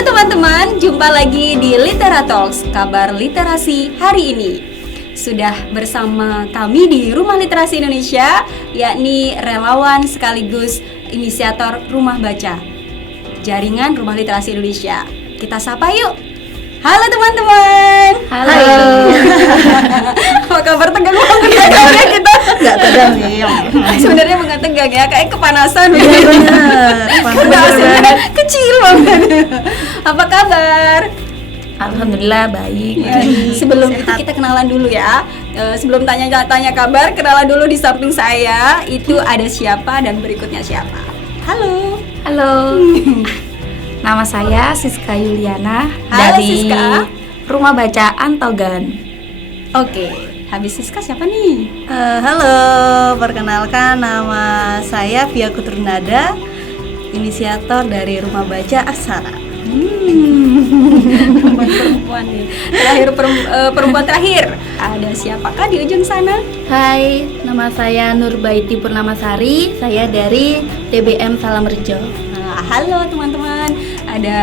Halo teman-teman, jumpa lagi di Literatalks, kabar literasi hari ini. Sudah bersama kami di Rumah Literasi Indonesia, yakni relawan sekaligus inisiator Rumah Baca, jaringan Rumah Literasi Indonesia. Kita sapa yuk. Halo teman-teman. Halo. Apa kabar? Tegang banget ya kita. Nggak tegang nih. Sebenarnya nggak tegang ya, kayak kepanasan. Iya benar. Panas kecil banget. Apa kabar? Alhamdulillah baik. Ya, sebelum itu kita kenalan dulu ya. Sebelum tanya kabar, kenalan dulu di samping saya. Itu ada siapa dan berikutnya siapa. Halo. Halo. Nama saya Siska Yuliana. Halo, dari Siska. Rumah Baca Antogan. Oke, habis Siska siapa nih? Halo, perkenalkan nama saya Via Kutrunada, inisiator dari Rumah Baca Aksara. Perempuan nih. Perempuan terakhir. Ada siapakah di ujung sana? Hai, nama saya Nurbaiti Purnamasari. Saya dari TBM Salamrejo. Halo teman-teman. Ada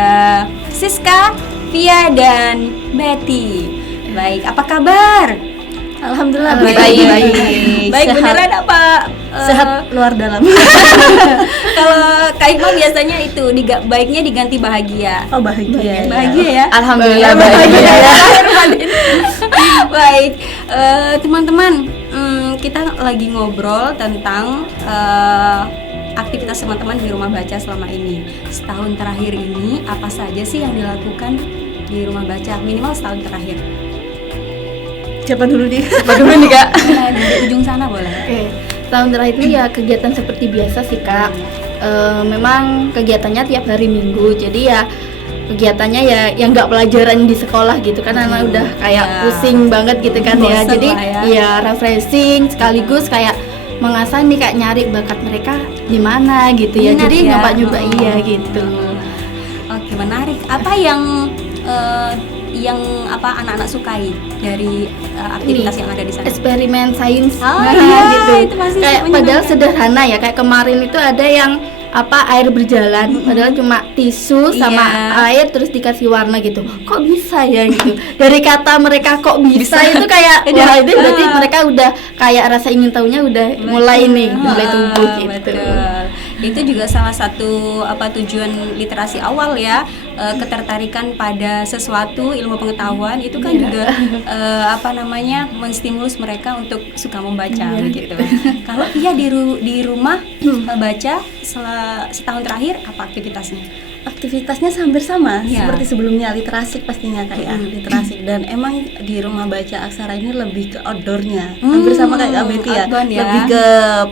Siska, Via dan Betty. Baik, apa kabar? Alhamdulillah Baik Sehat. beneran apa? Sehat luar dalam. Kalau Kak Iqbal biasanya itu baiknya diganti bahagia. Oh bahagia. Bahagia ya? Alhamdulillah Bahagia. baik. Baik, teman-teman, kita lagi ngobrol tentang aktivitas teman-teman di Rumah Baca selama ini. Setahun terakhir ini apa saja sih yang dilakukan di Rumah Baca? Minimal setahun terakhir. Siapa dulu nih? Kak? Mulai dari ujung sana boleh. Oke, tahun terakhir ini ya kegiatan seperti biasa sih Kak. Memang kegiatannya tiap hari Minggu. Jadi ya kegiatannya ya yang nggak pelajaran di sekolah gitu kan, anak udah kayak Ya. pusing banget gitu kan ya. Bosen Jadi lah ya. ya refreshing sekaligus kayak mengasah nih, kayak nyari bakat mereka di mana gitu ya. Minat Jadi ya. nyoba-nyoba iya gitu. Oke, menarik. Apa yang anak-anak sukai dari aktivitas Ini, yang ada di sana? Eksperimen sains. Oh Nah, iya, gitu. itu pasti Kayak padahal menyenangkan. sederhana ya, kayak kemarin itu ada yang air berjalan, padahal cuma tisu sama Iya. air terus dikasih warna gitu. Kok bisa ya gitu. Dari kata mereka kok bisa itu kayak wah, itu berarti mereka udah kayak rasa ingin tahunya udah mulai nih, mulai tumbuh gitu. Betul. Itu juga salah satu tujuan literasi awal ya, ketertarikan pada sesuatu, ilmu pengetahuan itu kan juga menstimulus mereka untuk suka membaca gitu. Kalau dia di rumah baca setahun terakhir apa aktivitasnya? Aktivitasnya hampir sama Iya. seperti sebelumnya, literasi pastinya kayak literasi, dan emang di Rumah Baca Aksara ini lebih ke outdoornya, hampir sama kayak Kak Betty ya, outbound ya. lebih ke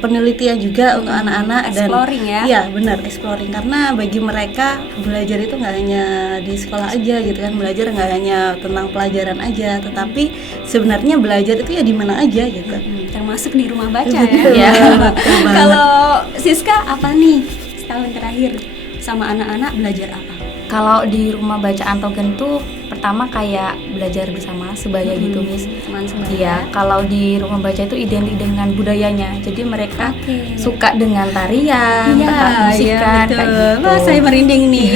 penelitian juga untuk anak-anak dan Exploring ya. Iya benar, exploring, karena bagi mereka belajar itu nggak hanya di sekolah aja gitu kan, belajar nggak hanya tentang pelajaran aja, tetapi sebenarnya belajar itu ya di mana aja gitu. Termasuk di rumah baca Betul, ya. betul banget. Kalau Siska apa nih setahun terakhir sama anak-anak belajar apa? Kalau di Rumah Baca Antogan tuh pertama kayak belajar bersama sebaya gitu, Miss. Teman sebaya. Iya, kalau di Rumah Baca itu identik dengan budayanya. Jadi mereka Oke. suka dengan tarian, tentang musikan kayak gitu. Wah, saya merinding nih.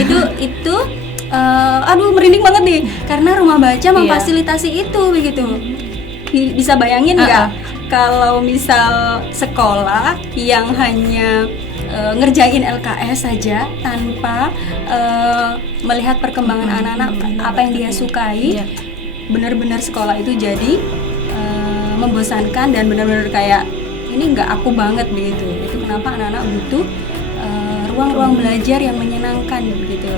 Itu merinding banget nih. Karena Rumah Baca memfasilitasi itu begitu. Bisa bayangin nggak kalau misal sekolah yang hanya ngerjain LKS saja tanpa melihat perkembangan anak-anak apa yang dia sukai, Iya. benar-benar sekolah itu jadi membosankan dan benar-benar kayak ini nggak aku banget begitu. Itu kenapa anak-anak butuh ruang-ruang belajar yang menyenangkan begitu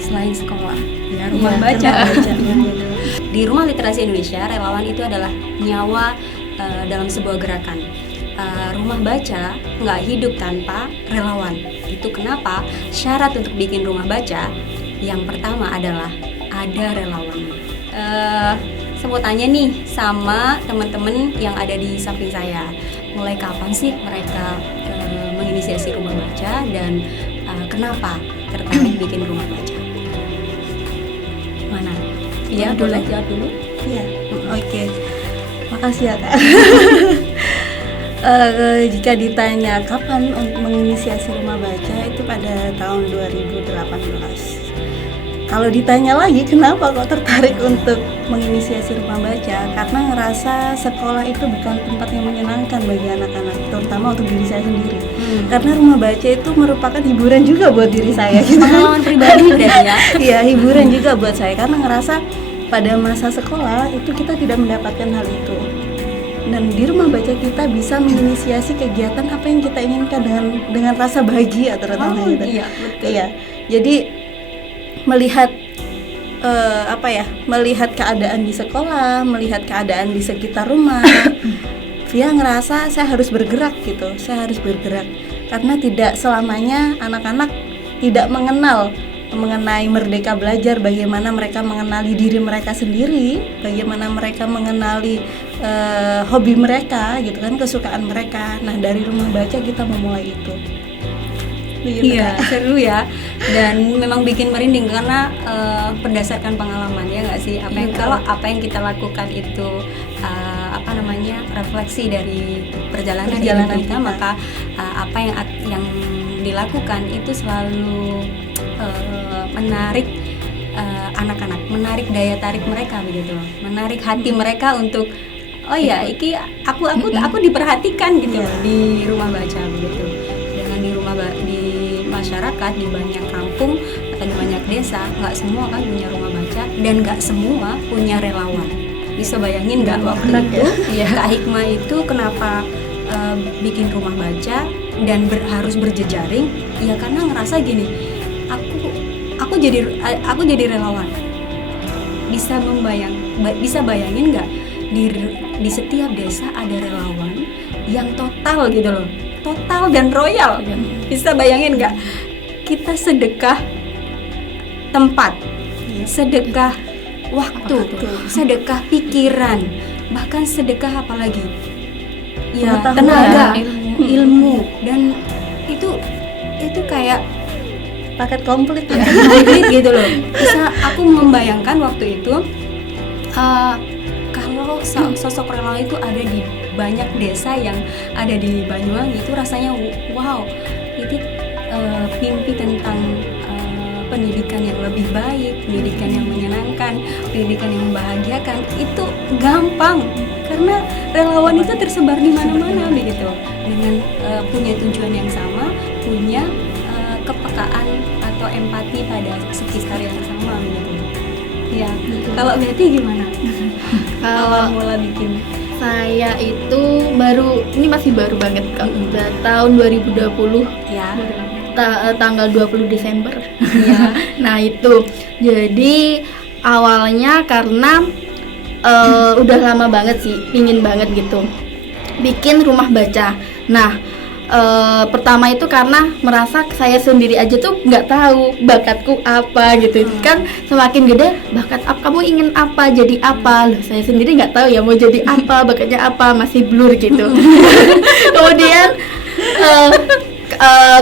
selain sekolah ya, rumah baca. Di Rumah Literasi Indonesia, relawan itu adalah nyawa dalam sebuah gerakan. Rumah baca nggak hidup tanpa relawan. Itu kenapa syarat untuk bikin rumah baca yang pertama adalah ada relawan. Saya mau tanya nih sama teman-teman yang ada di samping saya, mulai kapan sih mereka menginisiasi rumah baca dan kenapa tertarik bikin rumah baca? Mana? Iya, boleh jawab dulu. Iya, oke. Makasih ya Kak. Jika ditanya kapan untuk menginisiasi rumah baca, itu pada tahun 2018. kalau ditanya lagi kenapa kok tertarik untuk menginisiasi rumah baca, karena ngerasa sekolah itu bukan tempat yang menyenangkan bagi anak-anak, terutama untuk diri saya sendiri. Karena rumah baca itu merupakan hiburan juga buat diri saya gitu. Pengalaman pribadi berarti ya. Iya, hiburan juga buat saya karena ngerasa pada masa sekolah itu kita tidak mendapatkan hal itu. Dan di rumah baca kita bisa menginisiasi kegiatan apa yang kita inginkan dengan rasa bahagia terutama gitu. Iya, betul. Iya. Jadi melihat melihat keadaan di sekolah, melihat keadaan di sekitar rumah, Via ngerasa saya harus bergerak gitu. Saya harus bergerak karena tidak selamanya anak-anak tidak mengenai merdeka belajar, bagaimana mereka mengenali diri mereka sendiri, bagaimana mereka mengenali hobi mereka gitu kan, kesukaan mereka. Nah, dari rumah baca kita memulai itu. Iya, seru ya, dan memang bikin merinding karena berdasarkan pengalaman ya nggak sih, kalau apa yang kita lakukan itu refleksi dari perjalanan hidup kita, maka apa yang dilakukan itu selalu menarik anak-anak, menarik daya tarik mereka begitu, menarik hati mereka untuk oh ya, iki aku diperhatikan gitu di rumah baca begitu. Dengan di masyarakat, di banyak kampung atau di banyak desa, nggak semua kan punya rumah baca dan nggak semua punya relawan. Bisa bayangin nggak waktu itu Kak Hikmah itu kenapa bikin rumah baca dan harus berjejaring? Ya karena ngerasa gini, aku jadi relawan. Bisa bayangin nggak di setiap desa ada relawan yang total gitu loh, total dan royal. Bisa bayangin nggak? Kita sedekah tempat, sedekah waktu, sedekah pikiran, bahkan sedekah apa lagi? Ya, tenaga, ilmu, dan itu kayak paket komplit ya. Komplit gitu loh. Bisa aku membayangkan waktu itu kalau sosok relawan itu ada di banyak desa yang ada di Banyuwangi, itu rasanya wow, itu mimpi tentang pendidikan yang lebih baik, pendidikan yang menyenangkan, pendidikan yang membahagiakan itu gampang karena relawan itu tersebar di mana-mana begitu, dengan punya tujuan yang sama, punya kepekaan atau empati pada sekitar yang sama begitu. Ya, kalau Betty gimana? Awal mula bikin? Saya itu ini masih baru banget Kak, udah tahun 2020 Ya. Tanggal 20 Desember. Ya. Nah itu, jadi awalnya karena udah lama banget sih, pingin banget gitu bikin rumah baca. Nah pertama itu karena merasa saya sendiri aja tuh nggak tahu bakatku apa gitu. Kan semakin gede, bakat kamu ingin apa, jadi apa? Loh, saya sendiri nggak tahu ya mau jadi apa, bakatnya apa, masih blur gitu. Kemudian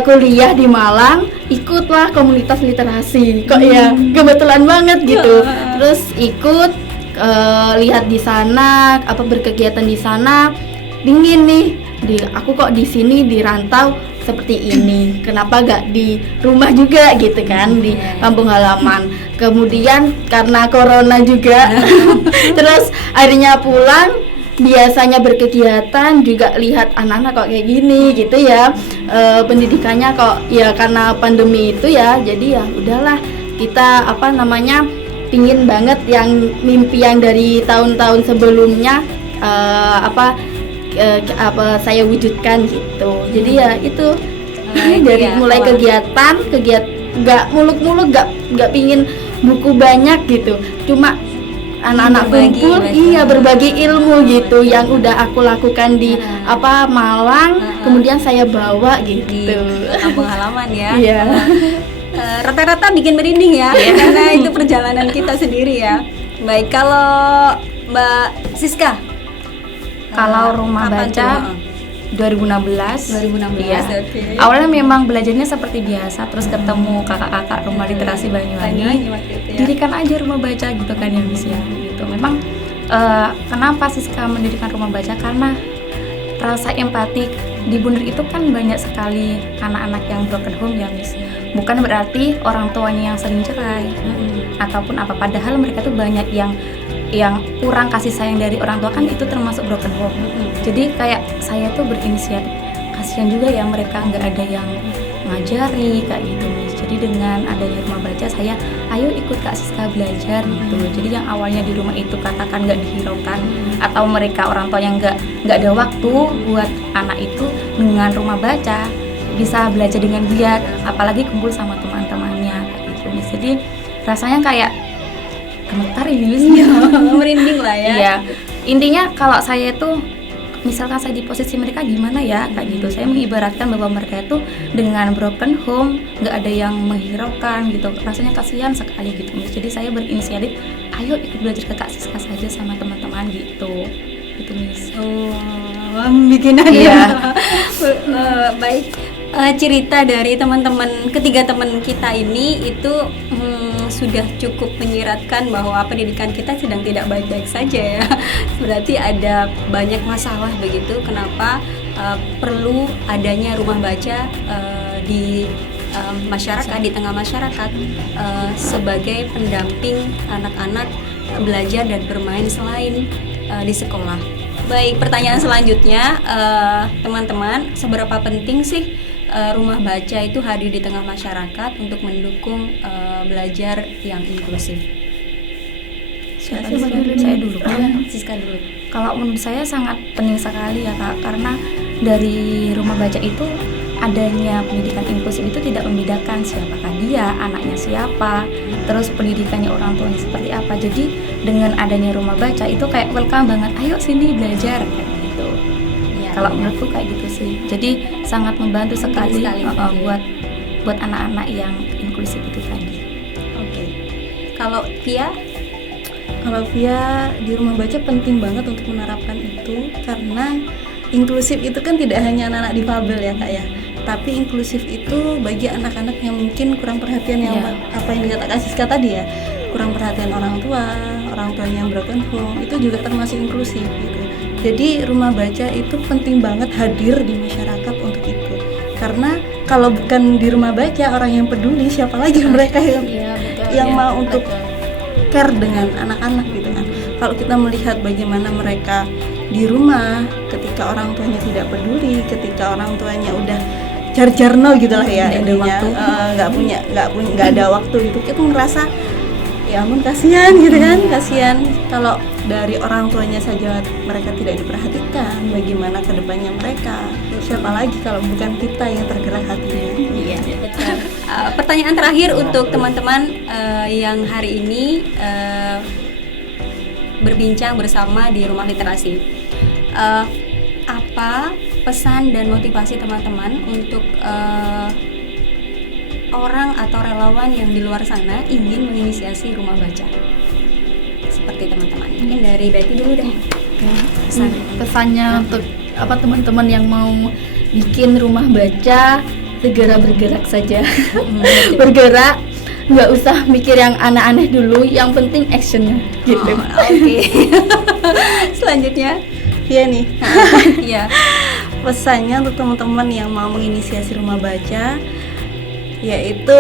kuliah di Malang, ikutlah komunitas literasi. Kok ya kebetulan banget gitu. Terus ikut lihat di sana, berkegiatan di sana, dingin nih. Aku kok di sini di rantau seperti ini. Kenapa gak di rumah juga gitu kan, di kampung halaman. Kemudian karena corona juga, terus akhirnya pulang. Biasanya berkegiatan juga lihat anak-anak kok kayak gini gitu ya, pendidikannya kok ya karena pandemi itu ya, jadi ya udahlah kita pingin banget yang mimpi yang dari tahun-tahun sebelumnya saya wujudkan gitu. Jadi ya itu dari mulai kegiatan nggak muluk-muluk, nggak pingin buku banyak gitu, cuma anak-anak kumpul, berbagi ilmu gitu yang udah aku lakukan di Malang, kemudian saya bawa gitu. Kampung halaman ya. Iya. Rata-rata bikin merinding ya, karena itu perjalanan kita sendiri ya. Baik, kalau Mbak Siska, kalau rumah kapan baca tuh? 2016. 2016. Iya. Oke. Awalnya memang belajarnya seperti biasa, terus ketemu kakak-kakak rumah literasi Banyuwangi. waktu itu ya. Dirikan aja rumah baca gitu kan ya Miss ya. Gitu. Memang kenapa Siska mendirikan rumah baca? Karena rasa empati di Bunder itu kan banyak sekali anak-anak yang broken home ya Miss. Bukan berarti orang tuanya yang sering cerai. ataupun apa, padahal mereka tuh banyak yang kurang kasih sayang dari orang tua, kan itu termasuk broken home. Jadi kayak saya tuh berinisiatif, kasihan juga ya mereka nggak ada yang ngajari kayak gitu Miss. Jadi dengan adanya rumah baca, saya ayo ikut Kak Siska belajar gitu. Jadi yang awalnya di rumah itu katakan nggak dihiraukan, atau mereka orang tua yang nggak ada waktu buat anak itu, dengan rumah baca bisa belajar dengan giat, apalagi kumpul sama teman-temannya kayak gitu Miss. Jadi rasanya kayak gemetar ini Miss. Merinding lah ya. Iya, intinya kalau saya itu misalkan saya di posisi mereka gimana ya kayak gitu, saya mengibaratkan bahwa mereka itu dengan broken home, nggak ada yang menghiraukan gitu, rasanya kasihan sekali gitu Miss. Jadi saya berinisiatif, ayo ikut belajar ke Kak Siska saja sama teman-teman gitu Miss. Bikinan Iya. Baik. Cerita dari teman-teman, ketiga teman kita ini itu sudah cukup menyiratkan bahwa pendidikan kita sedang tidak baik-baik saja ya. Berarti ada banyak masalah begitu. Kenapa perlu adanya rumah baca di masyarakat, di tengah masyarakat, sebagai pendamping anak-anak belajar dan bermain selain di sekolah. Baik, pertanyaan selanjutnya, teman-teman, seberapa penting sih rumah baca itu hadir di tengah masyarakat untuk mendukung belajar yang inklusif? Saya dulu. Siska dulu. Kalau menurut saya sangat penting sekali ya Kak, karena dari rumah baca itu adanya pendidikan inklusif itu tidak membedakan siapakah dia, anaknya siapa, terus pendidikannya orang tuanya seperti apa. Jadi dengan adanya rumah baca itu kayak welcome banget, ayo sini belajar kayak gitu. Kalau menurutku kayak gitu sih. Jadi sangat membantu sekali buat anak-anak yang inklusif itu tadi. Oke. Kalau Via? Kalau Via, di rumah baca penting banget untuk menerapkan itu, karena inklusif itu kan tidak hanya anak-anak difabel ya Kak ya, tapi inklusif itu bagi anak-anak yang mungkin kurang perhatian, yang apa yang dikatakan Siska tadi ya, kurang perhatian orang tuanya yang broken home, itu juga termasuk inklusif gitu. Jadi rumah baca itu penting banget hadir di masyarakat untuk itu, karena kalau bukan di rumah baca, orang yang peduli siapa lagi mereka yang mau untuk care dengan anak-anak gitu kan. Kalau kita melihat bagaimana mereka di rumah ketika orang tuanya tidak peduli, ketika orang tuanya udah jar-jarno gitu lah ya, intinya nggak ada waktu gitu, kita ngerasa ya ampun kasihan gitu kan, kasihan kalau dari orang tuanya saja mereka tidak diperhatikan, bagaimana kedepannya mereka, siapa lagi kalau bukan kita yang tergerak hatinya. Iya, betul. Pertanyaan terakhir untuk teman-teman yang hari ini berbincang bersama di Rumah Literasi. Apa pesan dan motivasi teman-teman untuk orang atau relawan yang di luar sana ingin menginisiasi rumah baca seperti teman-teman? Mungkin dari Betty dulu deh. Pesannya untuk teman-teman yang mau bikin rumah baca, segera bergerak saja. Bergerak, nggak usah mikir yang aneh-aneh dulu, yang penting actionnya gitu. Oke. Selanjutnya Iya nih. Iya. Pesannya untuk teman-teman yang mau menginisiasi rumah baca, yaitu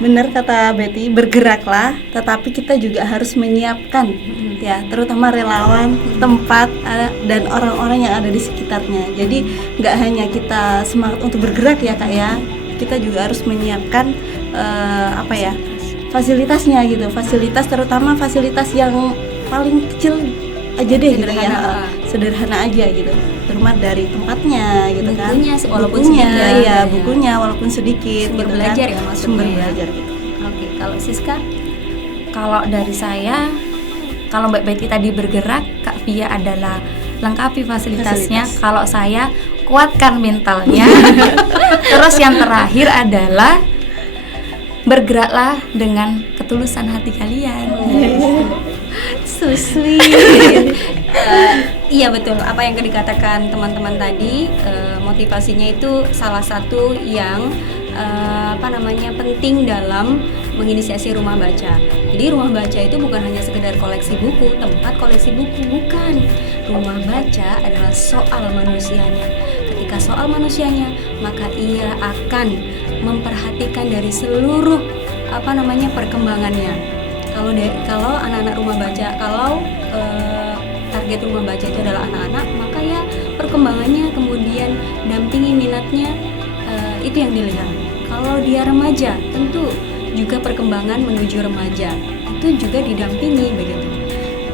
benar kata Betty, bergeraklah, tetapi kita juga harus menyiapkan ya, terutama relawan, tempat dan orang-orang yang ada di sekitarnya. Jadi nggak hanya kita semangat untuk bergerak ya Kak ya, kita juga harus menyiapkan fasilitasnya gitu, fasilitas, terutama fasilitas yang paling kecil aja deh gitu ya, sederhana aja gitu, terutama dari tempatnya gitu kan, bukunya walaupun sedikit, sumber gitu belajar kan. ya maksudnya. Sumber belajar gitu. Oke, kalau Siska? Kalau dari saya, kalau Mbak Betty tadi bergerak, Kak Via adalah lengkapi fasilitasnya. Kalau saya kuatkan mentalnya. Terus yang terakhir adalah bergeraklah dengan ketulusan hati kalian. So sweet. Iya betul, apa yang dikatakan teman-teman tadi, motivasinya itu salah satu yang penting dalam menginisiasi rumah baca. Jadi rumah baca itu bukan hanya sekedar koleksi buku, tempat koleksi buku, bukan. Rumah baca adalah soal manusianya. Ketika soal manusianya, maka ia akan memperhatikan dari seluruh perkembangannya. Kalau anak-anak rumah baca, target rumah baca itu adalah anak-anak, maka ya perkembangannya, kemudian dampingi minatnya, itu yang dilihat. Kalau dia remaja, tentu juga perkembangan menuju remaja itu juga didampingi begitu.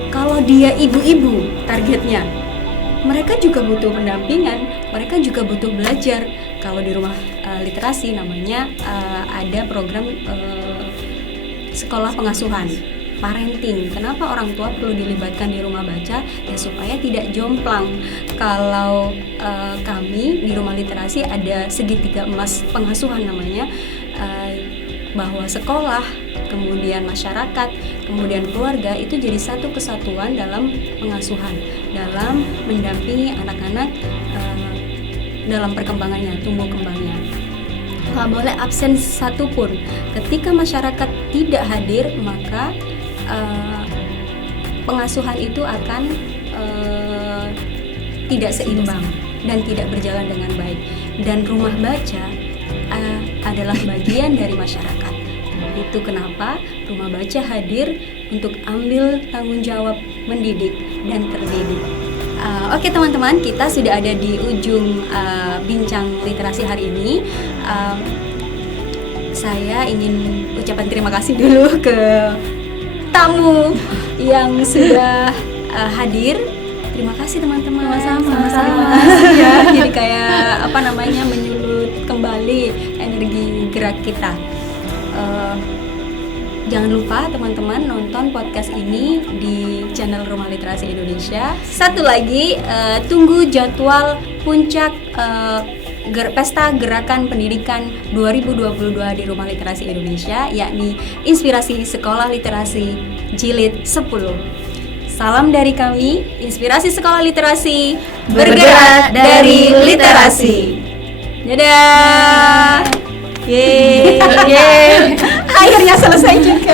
Kalau dia ibu-ibu targetnya, mereka juga butuh pendampingan, mereka juga butuh belajar. Kalau di rumah literasi namanya ada program sekolah pengasuhan, parenting. Kenapa orang tua perlu dilibatkan di rumah baca? Ya supaya tidak jomplang. Kalau kami di rumah literasi ada segitiga emas pengasuhan namanya, bahwa sekolah, kemudian masyarakat, kemudian keluarga itu jadi satu kesatuan dalam pengasuhan, dalam mendampingi anak-anak dalam perkembangannya, tumbuh kembangnya. Nggak boleh absen satupun. Ketika masyarakat tidak hadir, maka pengasuhan itu akan tidak seimbang dan tidak berjalan dengan baik. Dan rumah baca adalah bagian dari masyarakat. Itu kenapa rumah baca hadir untuk ambil tanggung jawab mendidik dan terdidik. Oke teman-teman, kita sudah ada di ujung bincang literasi hari ini. Saya ingin ucapkan terima kasih dulu ke tamu yang sudah hadir. Terima kasih teman-teman. Sama-sama. Ya, jadi kayak menyulut kembali energi gerak kita. Jangan lupa teman-teman nonton podcast ini di channel Rumah Literasi Indonesia. Satu lagi, tunggu jadwal puncak Pesta Gerakan Pendidikan 2022 di Rumah Literasi Indonesia, yakni Inspirasi Sekolah Literasi Jilid 10. Salam dari kami, Inspirasi Sekolah Literasi, bergerak dari literasi. Dadah. Yeay. Akhirnya selesai juga.